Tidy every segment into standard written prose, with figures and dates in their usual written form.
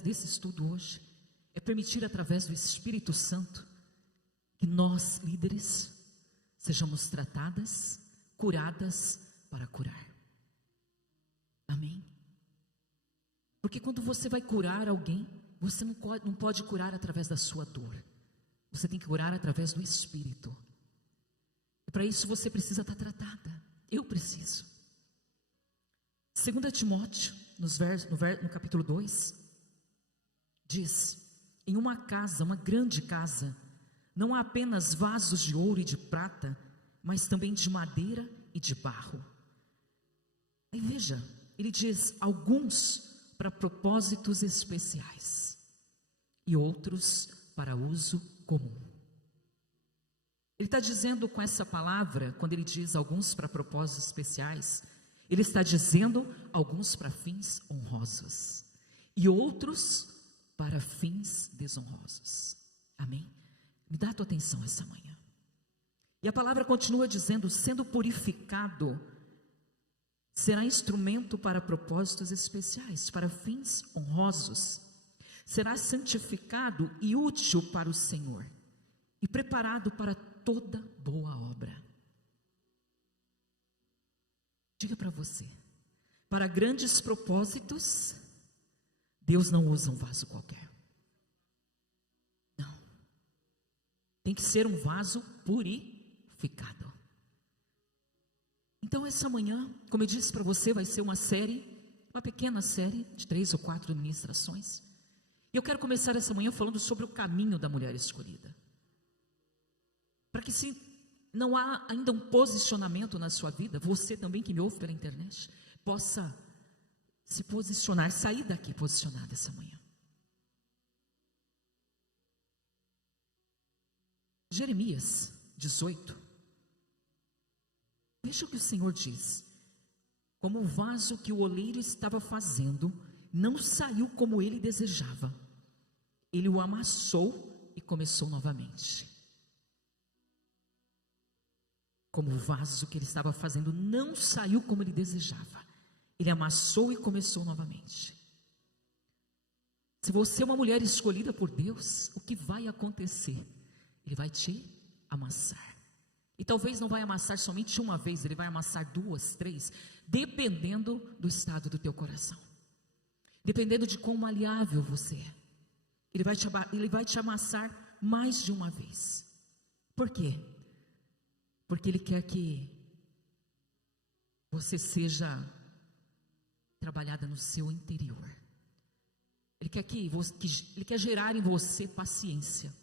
desse estudo hoje é permitir, através do Espírito Santo, que nós, líderes, sejamos tratadas, curadas para curar. Amém? Porque quando você vai curar alguém, você não pode curar através da sua dor. Você tem que curar através do Espírito. E para isso você precisa estar tratada. Eu preciso. 2 Timóteo, no capítulo 2, diz: em uma casa, uma grande casa, não há apenas vasos de ouro e de prata, mas também de madeira e de barro. Aí veja, ele diz: alguns para propósitos especiais e outros para uso comum. Ele está dizendo com essa palavra, quando ele diz alguns para propósitos especiais, ele está dizendo alguns para fins honrosos e outros para fins desonrosos. Amém? Me dá a tua atenção essa manhã. E a palavra continua dizendo: sendo purificado, será instrumento para propósitos especiais, para fins honrosos. Será santificado e útil para o Senhor, e preparado para toda boa obra. Diga para você: para grandes propósitos, Deus não usa um vaso qualquer. Não. Tem que ser um vaso purificado. Então essa manhã, como eu disse para você, vai ser uma pequena série de 3 ou 4 ministrações. E eu quero começar essa manhã falando sobre o caminho da mulher escolhida. Para que, se não há ainda um posicionamento na sua vida, você também que me ouve pela internet, possa se posicionar, sair daqui posicionado essa manhã. Jeremias 18. Veja o que o Senhor diz: como o vaso que o oleiro estava fazendo não saiu como ele desejava, ele o amassou e começou novamente. Como o vaso que ele estava fazendo não saiu como ele desejava, ele amassou e começou novamente. Se você é uma mulher escolhida por Deus, o que vai acontecer? Ele vai te amassar. E talvez não vai amassar somente uma vez, ele vai amassar 2, 3, dependendo do estado do teu coração, dependendo de quão maleável você é. Ele vai te amassar mais de uma vez. Por quê? Porque Ele quer que você seja trabalhada no seu interior. Ele quer gerar em você paciência,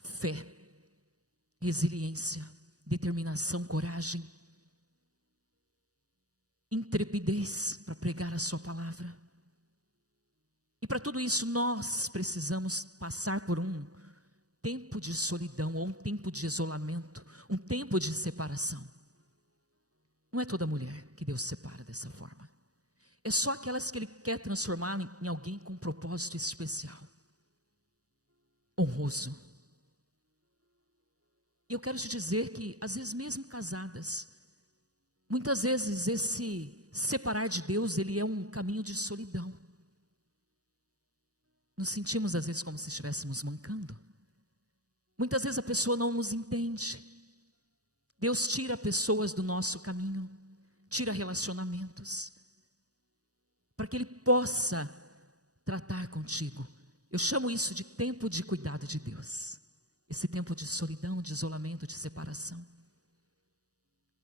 fé, resiliência, determinação, coragem, intrepidez para pregar a sua palavra. E para tudo isso nós precisamos passar por um tempo de solidão, ou um tempo de isolamento, um tempo de separação. Não é toda mulher que Deus separa dessa forma. É só aquelas que Ele quer transformar em alguém com um propósito especial, honroso. E eu quero te dizer que, às vezes mesmo casadas, muitas vezes esse separar de Deus, ele é um caminho de solidão. Nos sentimos às vezes como se estivéssemos mancando. Muitas vezes a pessoa não nos entende. Deus tira pessoas do nosso caminho, tira relacionamentos, para que Ele possa tratar contigo. Eu chamo isso de tempo de cuidado de Deus. Esse tempo de solidão, de isolamento, de separação.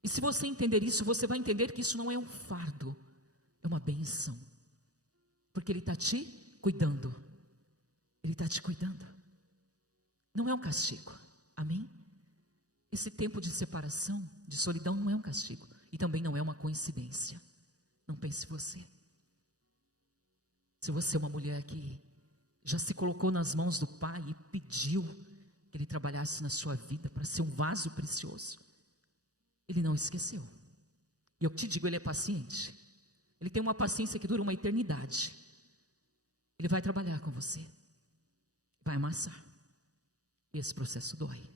E se você entender isso, você vai entender que isso não é um fardo, é uma bênção. Porque Ele está te cuidando. Ele está te cuidando. Não é um castigo. Amém? Esse tempo de separação, de solidão, não é um castigo. E também não é uma coincidência. Não pense você. Se você é uma mulher que já se colocou nas mãos do Pai e pediu que Ele trabalhasse na sua vida para ser um vaso precioso, Ele não esqueceu. E eu te digo, Ele é paciente. Ele tem uma paciência que dura uma eternidade. Ele vai trabalhar com você, vai amassar. E esse processo dói.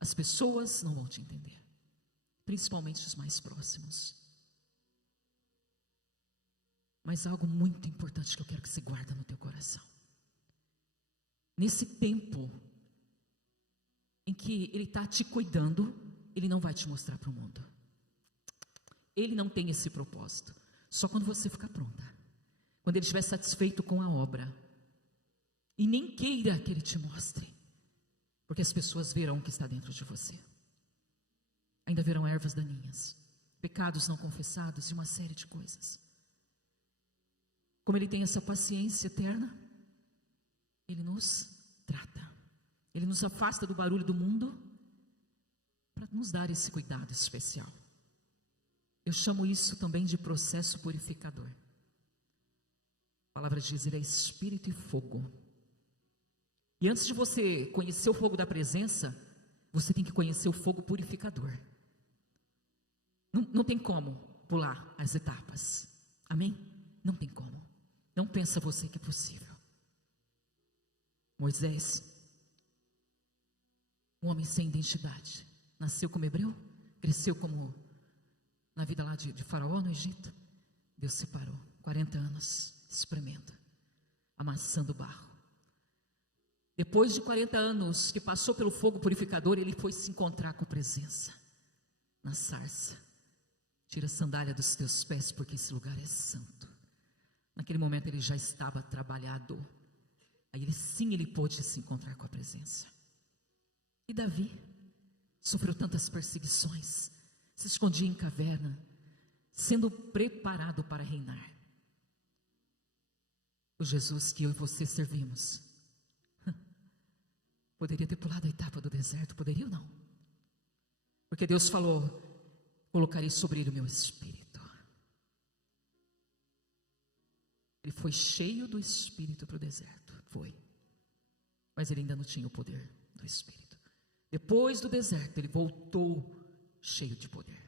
As pessoas não vão te entender, principalmente os mais próximos. Mas algo muito importante que eu quero que você guarda no teu coração. Nesse tempo em que Ele está te cuidando, Ele não vai te mostrar para o mundo. Ele não tem esse propósito. Só quando você ficar pronta. Quando Ele estiver satisfeito com a obra. E nem queira que Ele te mostre. Porque as pessoas verão o que está dentro de você. Ainda verão ervas daninhas, pecados não confessados e uma série de coisas. Como Ele tem essa paciência eterna, Ele nos trata. Ele nos afasta do barulho do mundo para nos dar esse cuidado especial. Eu chamo isso também de processo purificador. A palavra diz, Ele é espírito e fogo. E antes de você conhecer o fogo da presença, você tem que conhecer o fogo purificador. Não tem como pular as etapas. Amém? Não tem como. Não pensa você que é possível. Moisés, um homem sem identidade, nasceu como hebreu, cresceu como na vida lá de Faraó no Egito. Deus separou, 40 anos espremendo, amassando barro. Depois de 40 anos que passou pelo fogo purificador, ele foi se encontrar com a presença na sarça. Tira a sandália dos teus pés, porque esse lugar é santo. Naquele momento ele já estava trabalhado. Aí ele pôde se encontrar com a presença. E Davi sofreu tantas perseguições, se escondia em caverna, sendo preparado para reinar. O Jesus que eu e você servimos, poderia ter pulado a etapa do deserto, poderia ou não? Porque Deus falou, colocarei sobre ele o meu espírito. Ele foi cheio do espírito para o deserto, foi. Mas ele ainda não tinha o poder do espírito. Depois do deserto, ele voltou cheio de poder,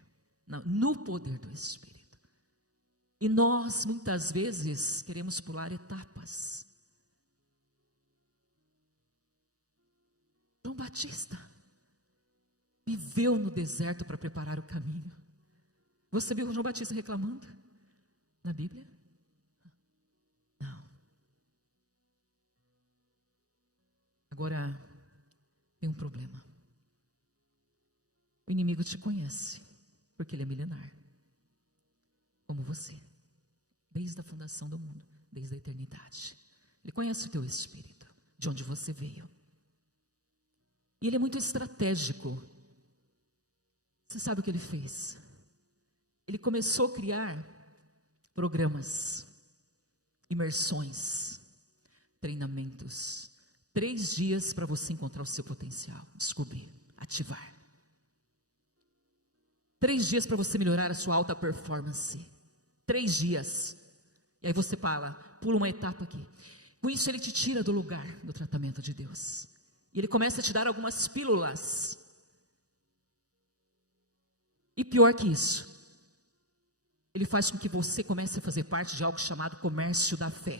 no poder do espírito. E nós, muitas vezes, queremos pular etapas. João Batista viveu no deserto para preparar o caminho. Você viu João Batista reclamando na Bíblia? Não. Agora, tem um problema. O inimigo te conhece, porque ele é milenar, como você, desde a fundação do mundo, desde a eternidade. Ele conhece o teu espírito, de onde você veio. E ele é muito estratégico. Você sabe o que ele fez? Ele começou a criar programas, imersões, treinamentos. 3 dias para você encontrar o seu potencial, descobrir, ativar. 3 dias para você melhorar a sua alta performance. 3 dias. E aí você pula uma etapa aqui. Com isso ele te tira do lugar do tratamento de Deus. E ele começa a te dar algumas pílulas. E pior que isso, ele faz com que você comece a fazer parte de algo chamado comércio da fé.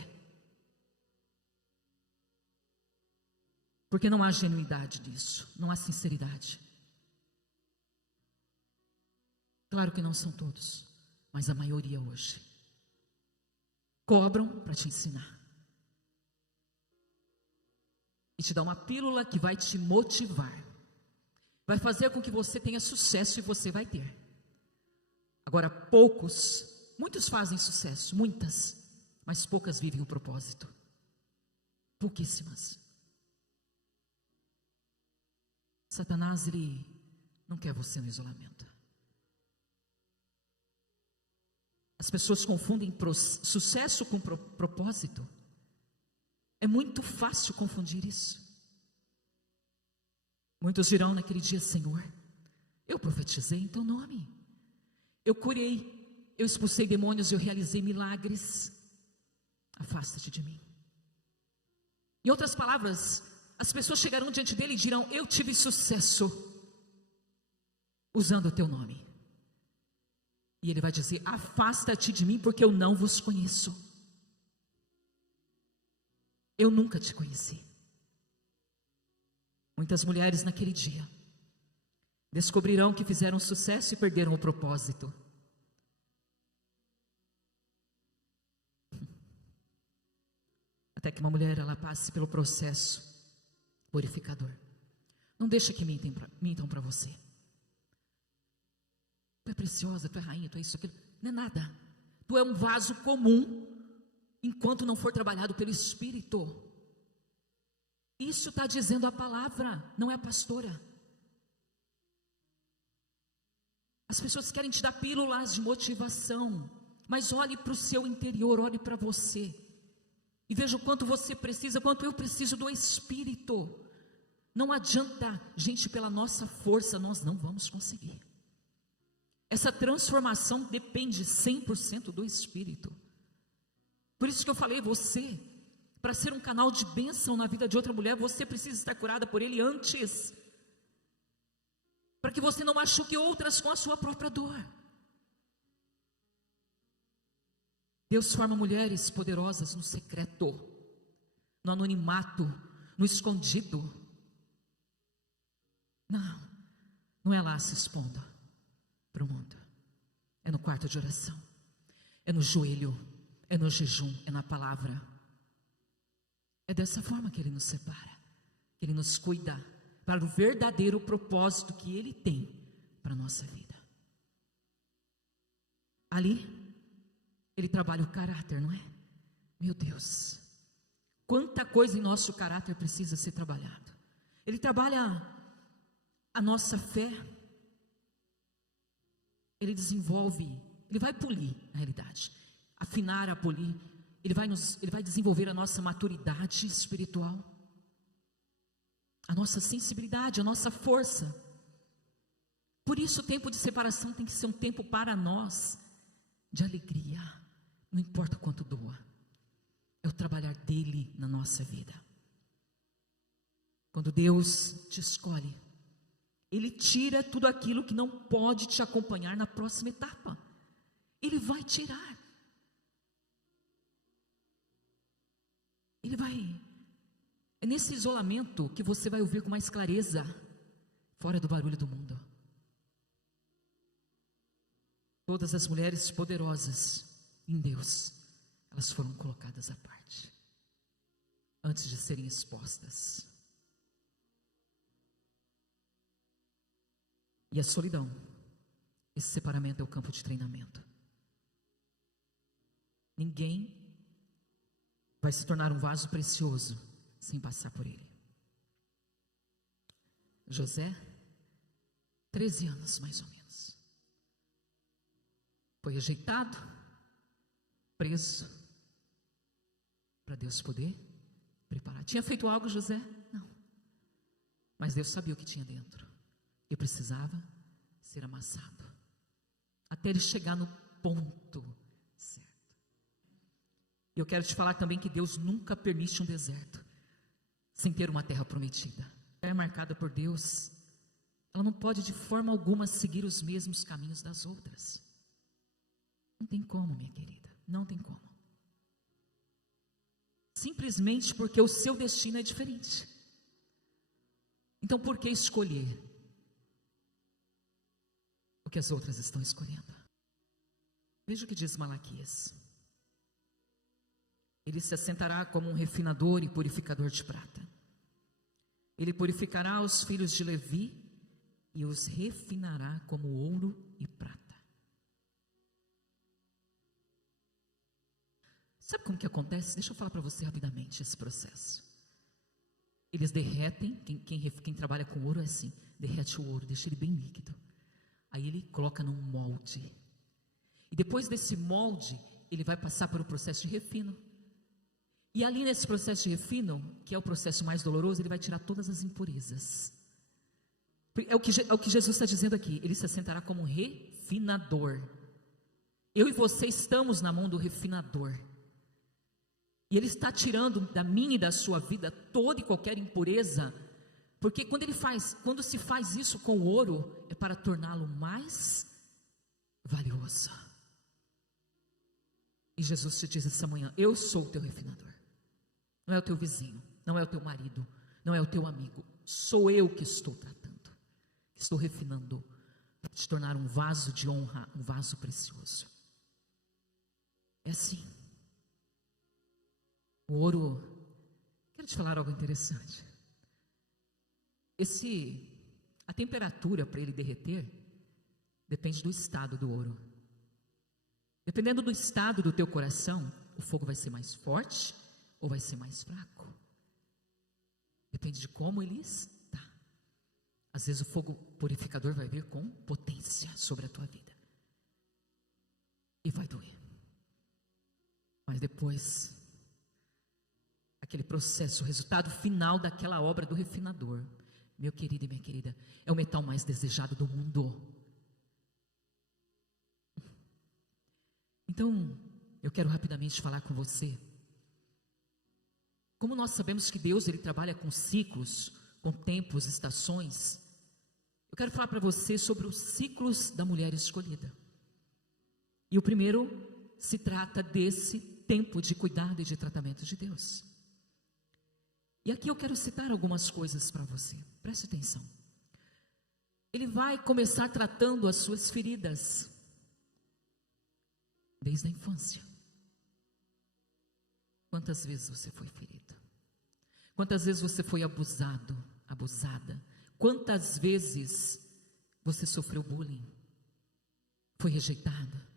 Porque não há genuidade nisso, não há sinceridade. Claro que não são todos, mas a maioria hoje cobram para te ensinar. E te dá uma pílula que vai te motivar, vai fazer com que você tenha sucesso, e você vai ter. Agora muitos fazem sucesso, mas poucas vivem o propósito. Pouquíssimas. Satanás, ele não quer você no isolamento. As pessoas confundem sucesso com propósito. É muito fácil confundir isso. Muitos dirão naquele dia, Senhor, eu profetizei em teu nome, eu curei, eu expulsei demônios, eu realizei milagres. Afasta-te de mim. Em outras palavras, as pessoas chegarão diante dele e dirão, eu tive sucesso usando o teu nome. E ele vai dizer, afasta-te de mim, porque eu não vos conheço. Eu nunca te conheci. Muitas mulheres naquele dia descobrirão que fizeram sucesso e perderam o propósito. até que uma mulher ela passe pelo processo purificador. Não deixa que mintam para você. Tu é preciosa, tu é rainha, tu é isso, aquilo. Não é nada. Tu é um vaso comum, enquanto não for trabalhado pelo Espírito. Isso está dizendo a palavra, não é a pastora. As pessoas querem te dar pílulas de motivação, mas olhe para o seu interior, olhe para você, e veja o quanto você precisa, quanto eu preciso do Espírito. Não adianta, gente, pela nossa força nós não vamos conseguir. Essa transformação depende 100% do Espírito. Por isso que eu falei, você, para ser um canal de bênção na vida de outra mulher, você precisa estar curada por Ele antes, para que você não machuque outras com a sua própria dor. Deus forma mulheres poderosas no secreto, no anonimato, no escondido. Não é lá se expondo para o mundo. É no quarto de oração, é no joelho, é no jejum, é na palavra. É dessa forma que Ele nos separa, que Ele nos cuida para o verdadeiro propósito que Ele tem para a nossa vida. Ali, Ele trabalha o caráter, não é? Meu Deus, quanta coisa em nosso caráter precisa ser trabalhado. Ele trabalha a nossa fé, Ele desenvolve, Ele vai polir, na realidade, afinar, polir, Ele vai desenvolver a nossa maturidade espiritual, a nossa sensibilidade, a nossa força. Por isso o tempo de separação tem que ser um tempo para nós, de alegria, não importa o quanto doa, é o trabalhar dEle na nossa vida. Quando Deus te escolhe, Ele tira tudo aquilo que não pode te acompanhar na próxima etapa. Ele vai tirar. Ele vai. É nesse isolamento que você vai ouvir com mais clareza, fora do barulho do mundo. Todas as mulheres poderosas em Deus, elas foram colocadas à parte, antes de serem expostas. E a solidão, esse separamento é o campo de treinamento. Ninguém vai se tornar um vaso precioso sem passar por ele. José, 13 anos mais ou menos, foi rejeitado, preso, para Deus poder preparar. Tinha feito algo, José? Não. Mas Deus sabia o que tinha dentro. E precisava ser amassado, até ele chegar no ponto certo. E eu quero te falar também que Deus nunca permite um deserto sem ter uma terra prometida. É marcada por Deus, ela não pode de forma alguma seguir os mesmos caminhos das outras. Não tem como, minha querida, não tem como. Simplesmente porque o seu destino é diferente. Então por que escolher o que as outras estão escolhendo? Veja o que diz Malaquias. Ele se assentará como um refinador e purificador de prata. Ele purificará os filhos de Levi e os refinará como ouro e prata. Sabe como que acontece? Deixa eu falar para você rapidamente esse processo. Eles derretem, quem trabalha com ouro é assim, derrete o ouro, deixa ele bem líquido. Aí ele coloca num molde. E depois desse molde, ele vai passar por um processo de refino. E ali nesse processo de refino, que é o processo mais doloroso, ele vai tirar todas as impurezas. É o que Jesus está dizendo aqui. Ele se assentará como um refinador. Eu e você estamos na mão do refinador. E Ele está tirando da minha e da sua vida toda e qualquer impureza. Porque quando se faz isso com o ouro, é para torná-lo mais valioso. E Jesus te diz essa manhã: eu sou o teu refinador. Não é o teu vizinho, não é o teu marido, não é o teu amigo. Sou eu que estou tratando, que estou refinando, para te tornar um vaso de honra, um vaso precioso. É assim. O ouro Quero te falar algo interessante. A temperatura para ele derreter depende do estado do ouro. Dependendo do estado do teu coração, o fogo vai ser mais forte ou vai ser mais fraco. Depende de como ele está. Às vezes o fogo purificador vai vir com potência sobre a tua vida. E vai doer. Mas depois, aquele processo, o resultado final daquela obra do refinador, meu querido e minha querida, é o metal mais desejado do mundo. Então, eu quero rapidamente falar com você. Como nós sabemos que Deus, Ele trabalha com ciclos, com tempos, estações, eu quero falar para você sobre os ciclos da mulher escolhida. E o primeiro se trata desse tempo de cuidado e de tratamento de Deus. E aqui eu quero citar algumas coisas para você, preste atenção. Ele vai começar tratando as suas feridas, desde a infância. Quantas vezes você foi ferido? Quantas vezes você foi abusado, abusada? Quantas vezes você sofreu bullying? Foi rejeitada?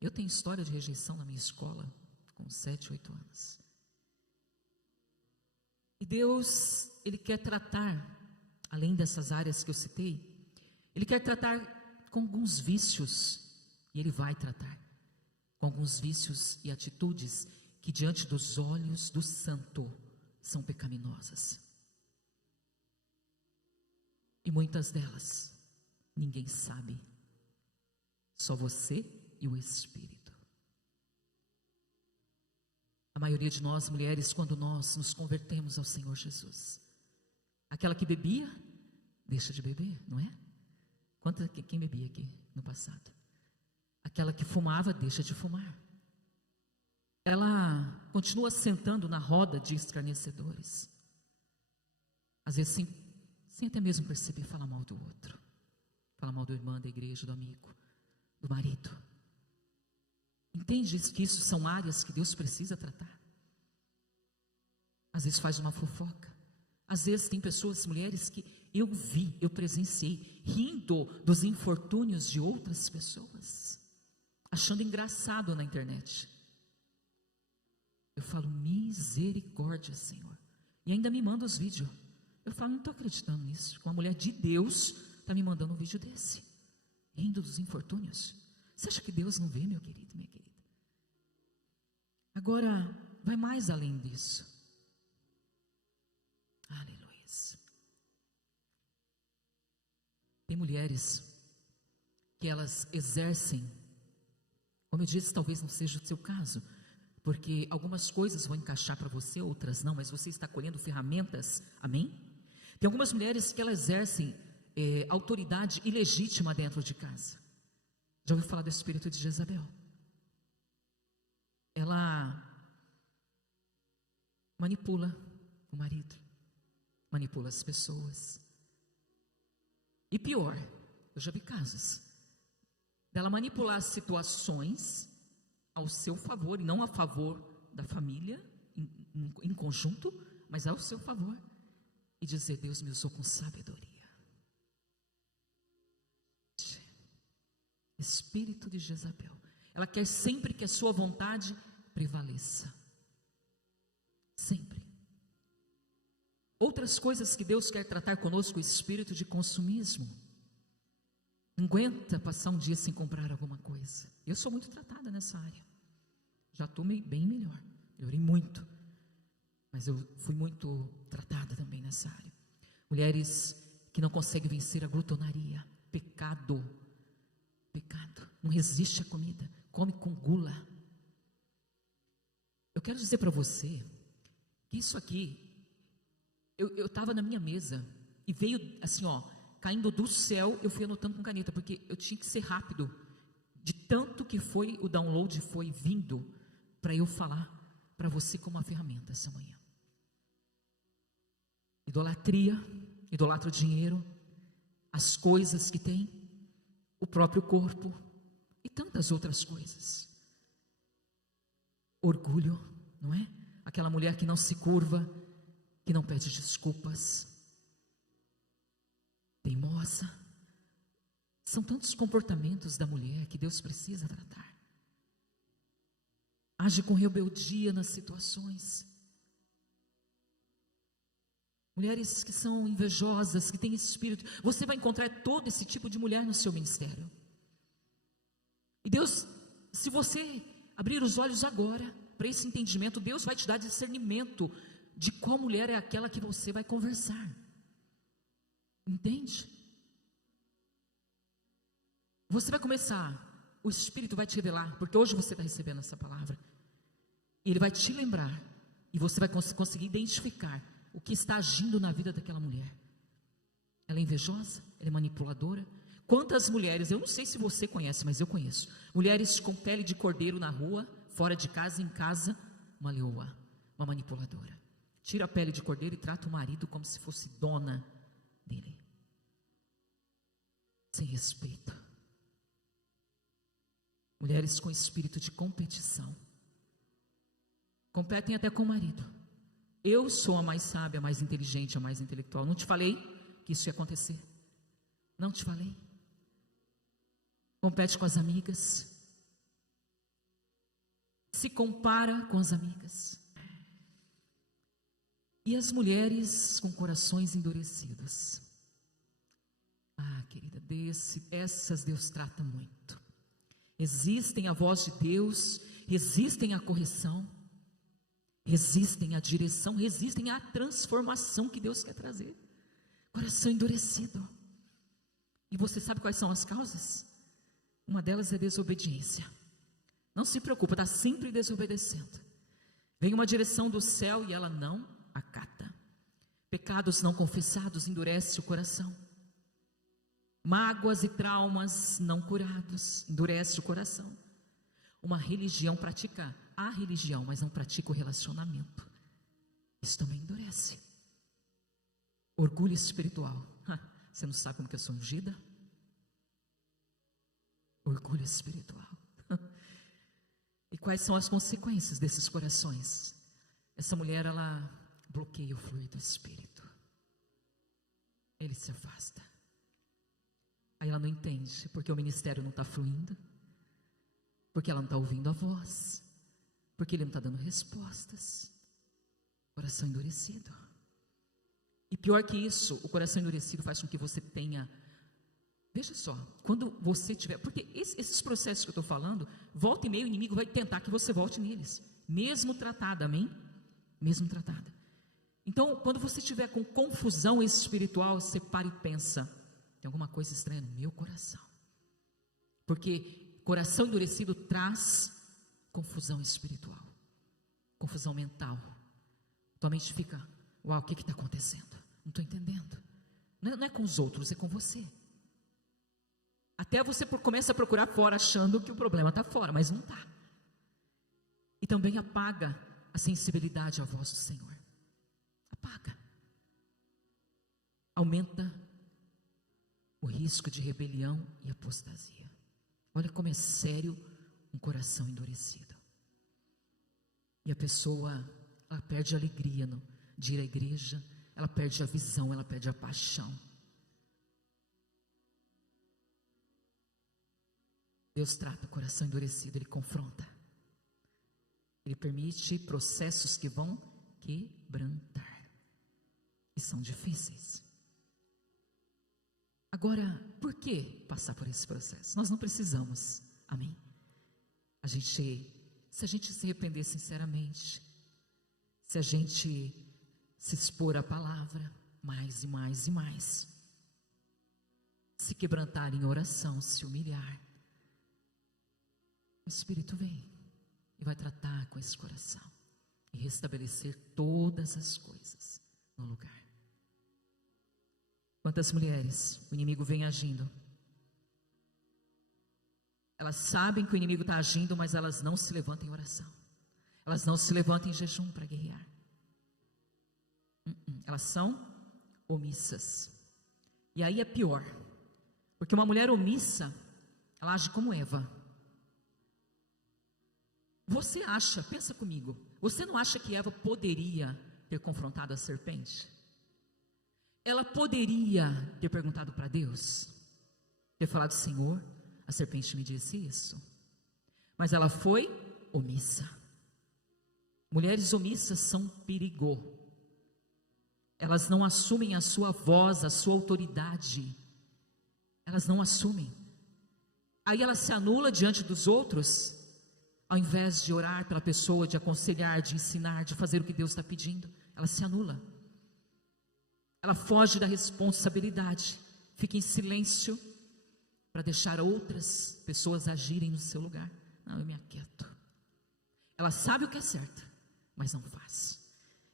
Eu tenho história de rejeição na minha escola, com 7, 8 anos. E Deus, Ele quer tratar, além dessas áreas que eu citei, Ele quer tratar com alguns vícios, e Ele vai tratar com alguns vícios e atitudes que diante dos olhos do santo são pecaminosas. E muitas delas, ninguém sabe, só você e o Espírito. A maioria de nós, mulheres, quando nós nos convertemos ao Senhor Jesus, aquela que bebia, deixa de beber, não é? Quem bebia aqui no passado? Aquela que fumava, deixa de fumar. Ela continua sentando na roda de escarnecedores. Às vezes, sem até mesmo perceber, fala mal do outro. Fala mal do irmão, da igreja, do amigo, do marido. Entende que isso são áreas que Deus precisa tratar? Às vezes faz uma fofoca. Às vezes tem pessoas, mulheres, que eu vi, eu presenciei, rindo dos infortúnios de outras pessoas, achando engraçado na internet. Eu falo, misericórdia, Senhor. E ainda me manda os vídeos. Eu falo, não estou acreditando nisso. Uma mulher de Deus está me mandando um vídeo desse, rindo dos infortúnios. Você acha que Deus não vê, meu querido, minha querida? Agora, vai mais além disso. Aleluia. Tem mulheres que elas exercem, como eu disse, talvez não seja o seu caso, porque algumas coisas vão encaixar para você, outras não, mas você está colhendo ferramentas, amém? Tem algumas mulheres que elas exercem autoridade ilegítima dentro de casa. Já ouviu falar do espírito de Jezabel? Ela manipula o marido, manipula as pessoas. E pior, eu já vi casos dela manipular situações ao seu favor e não a favor da família em conjunto, mas ao seu favor, e dizer: Deus me usou com sabedoria. Espírito de Jezabel. Ela quer sempre que a sua vontade prevaleça. Sempre. Outras coisas que Deus quer tratar conosco, o espírito de consumismo. Não aguenta passar um dia sem comprar alguma coisa. Eu sou muito tratada nessa área. Já estou bem melhor. Melhorei muito. Mas eu fui muito tratada também nessa área. Mulheres que não conseguem vencer a glutonaria. Pecado. Não resiste à comida. Come com gula. Eu quero dizer para você que isso aqui, eu estava na minha mesa e veio assim, caindo do céu. Eu fui anotando com caneta, porque eu tinha que ser rápido, de tanto que foi o download, foi vindo para eu falar para você como uma ferramenta essa manhã. Idolatria, idolatra o dinheiro, as coisas que tem, o próprio corpo e tantas outras coisas. Orgulho, não é? aquela mulher que não se curva, que não pede desculpas, teimosa. São tantos comportamentos da mulher que Deus precisa tratar. Age com rebeldia nas situações. Mulheres que são invejosas, que têm espírito. Você vai encontrar todo esse tipo de mulher no seu ministério. E Deus, se você abrir os olhos agora para esse entendimento, Deus vai te dar discernimento de qual mulher é aquela que você vai conversar. Entende? Você vai começar, o Espírito vai te revelar, porque hoje você está recebendo essa palavra, e Ele vai te lembrar, e você vai conseguir identificar o que está agindo na vida daquela mulher. Ela é invejosa, ela é manipuladora. Quantas mulheres, eu não sei se você conhece, mas eu conheço, mulheres com pele de cordeiro na rua, fora de casa, em casa, uma leoa, uma manipuladora. Tira a pele de cordeiro e trata o marido como se fosse dona dele, sem respeito. Mulheres com espírito de competição, competem até com o marido. Eu sou a mais sábia, a mais inteligente, a mais intelectual. Não te falei que isso ia acontecer? Não te falei? Compete com as amigas, se compara com as amigas. E as mulheres com corações endurecidos. Querida, essas Deus trata muito. Resistem à voz de Deus, resistem à correção, resistem à direção, resistem à transformação que Deus quer trazer. Coração endurecido. E você sabe quais são as causas? Uma delas é desobediência. Não se preocupa, está sempre desobedecendo. Vem uma direção do céu e ela não acata. Pecados não confessados endurece o coração. Mágoas e traumas não curados endurece o coração. Uma religião pratica a religião, mas não pratica o relacionamento. Isso também endurece. Orgulho espiritual. Você não sabe como que eu sou ungida? Orgulho espiritual. E quais são as consequências desses corações? Essa mulher, ela bloqueia o fluir do Espírito. Ele se afasta. Aí ela não entende, porque o ministério não está fluindo, porque ela não está ouvindo a voz, porque ele não está dando respostas. Coração endurecido. E pior que isso, o coração endurecido faz com que você tenha, veja só, quando você tiver, porque esses processos que eu estou falando, volta e meia o inimigo vai tentar que você volte neles, mesmo tratada, amém? Mesmo tratada. Então, quando você estiver com confusão espiritual, você para e pensa, tem alguma coisa estranha no meu coração, porque coração endurecido traz confusão espiritual, confusão mental. Tua mente fica, uau, o que está acontecendo? Não estou entendendo. Não é com os outros, é com você. Até você começa a procurar fora, achando que o problema está fora, mas não está. E também apaga a sensibilidade à voz do Senhor. Apaga. Aumenta o risco de rebelião e apostasia. Olha como é sério um coração endurecido. E a pessoa, ela perde a alegria de ir à igreja, ela perde a visão, ela perde a paixão. Deus trata o coração endurecido, Ele confronta. Ele permite processos que vão quebrantar, e são difíceis. Agora, por que passar por esse processo? Nós não precisamos, amém? Se a gente se arrepender sinceramente, se a gente se expor à palavra, mais e mais e mais, se quebrantar em oração, se humilhar, o Espírito vem e vai tratar com esse coração e restabelecer todas as coisas no lugar. Quantas mulheres o inimigo vem agindo? Elas sabem que o inimigo está agindo, mas elas não se levantam em oração. Elas não se levantam em jejum para guerrear. Elas são omissas. E aí é pior, porque uma mulher omissa, ela age como Eva. Você acha, pensa comigo, Você não acha que Eva poderia ter confrontado a serpente? Ela poderia ter perguntado para Deus, ter falado: Senhor, a serpente me disse isso. Mas ela foi omissa. Mulheres omissas são perigo. Elas não assumem a sua voz, a sua autoridade. Elas não assumem. Aí ela se anula diante dos outros, ao invés de orar pela pessoa, de aconselhar, de ensinar, de fazer o que Deus está pedindo. Ela se anula. Ela foge da responsabilidade, fica em silêncio para deixar outras pessoas agirem no seu lugar. Não, eu me aquieto. Ela sabe o que é certo, mas não faz.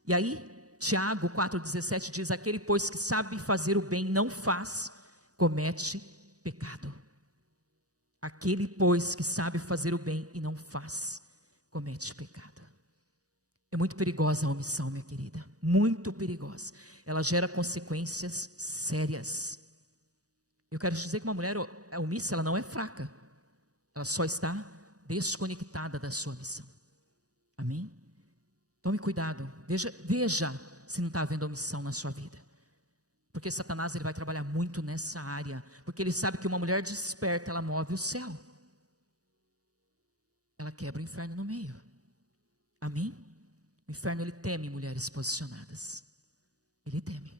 E aí, Tiago 4,17 diz: aquele, pois, que sabe fazer o bem e não faz, comete pecado. Aquele, pois, que sabe fazer o bem e não faz, comete pecado. É muito perigosa a omissão, minha querida, muito perigosa. Ela gera consequências sérias. Eu quero te dizer que uma mulher omissa, ela não é fraca, ela só está desconectada da sua missão. Amém? Tome cuidado, veja se não está havendo omissão na sua vida, porque Satanás, ele vai trabalhar muito nessa área, porque ele sabe que uma mulher desperta, ela move o céu, ela quebra o inferno no meio. Amém? O inferno, ele teme mulheres posicionadas, ele teme.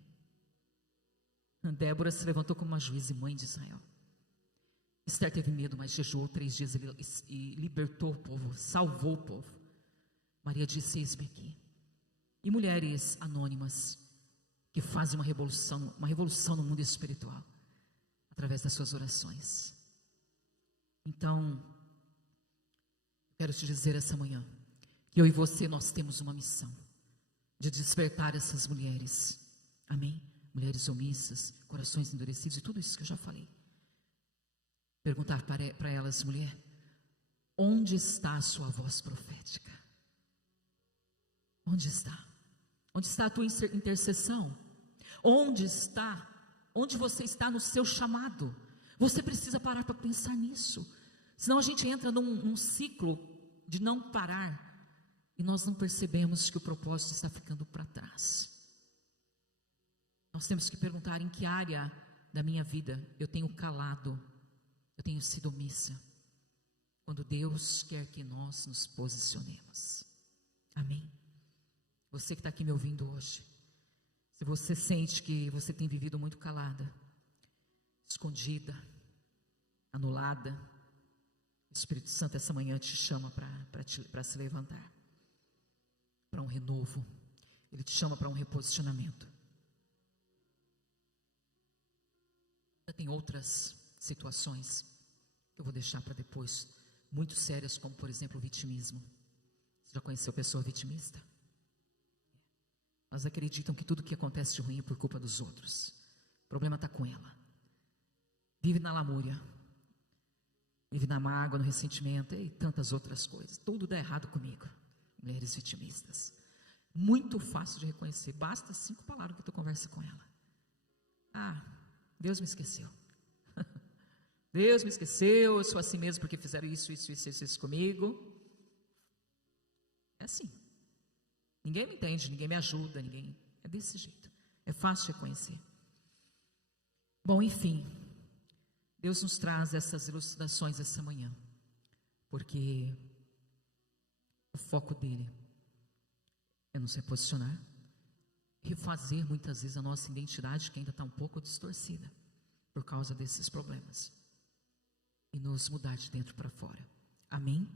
Débora se levantou como uma juíza e mãe de Israel. Esther teve medo, mas jejuou 3 dias e libertou o povo, salvou o povo. Maria disse: eis-me aqui. E mulheres anônimas que fazem uma revolução no mundo espiritual, através das suas orações. Então, quero te dizer essa manhã, que eu e você, nós temos uma missão, de despertar essas mulheres, amém? Mulheres omissas, corações endurecidos e tudo isso que eu já falei. Perguntar para elas: mulher, onde está a sua voz profética? Onde está? Onde está a tua intercessão? Onde está? Onde você está no seu chamado? Você precisa parar para pensar nisso, senão a gente entra num ciclo de não parar, e nós não percebemos que o propósito está ficando para trás. Nós temos que perguntar: em que área da minha vida eu tenho calado, eu tenho sido omissa, quando Deus quer que nós nos posicionemos. Amém? Você que está aqui me ouvindo hoje, se você sente que você tem vivido muito calada, escondida, anulada, o Espírito Santo essa manhã te chama para se levantar, para um renovo. Ele te chama para um reposicionamento. Tem outras situações que eu vou deixar para depois, muito sérias, como por exemplo o vitimismo. Você já conheceu pessoa vitimista? Elas acreditam que tudo que acontece de ruim é por culpa dos outros. O problema está com ela. Vive na lamúria, vive na mágoa, no ressentimento e tantas outras coisas. Tudo dá errado comigo. Mulheres vitimistas. Muito fácil de reconhecer. Basta 5 palavras que tu conversa com ela. Ah, Deus me esqueceu. Deus me esqueceu, eu sou assim mesmo porque fizeram isso comigo. É assim. Ninguém me entende, ninguém me ajuda, ninguém. É desse jeito. É fácil de reconhecer. Bom, enfim, Deus nos traz essas elucidações essa manhã, porque o foco dele é nos reposicionar, refazer muitas vezes a nossa identidade, que ainda está um pouco distorcida por causa desses problemas, e nos mudar de dentro para fora. Amém?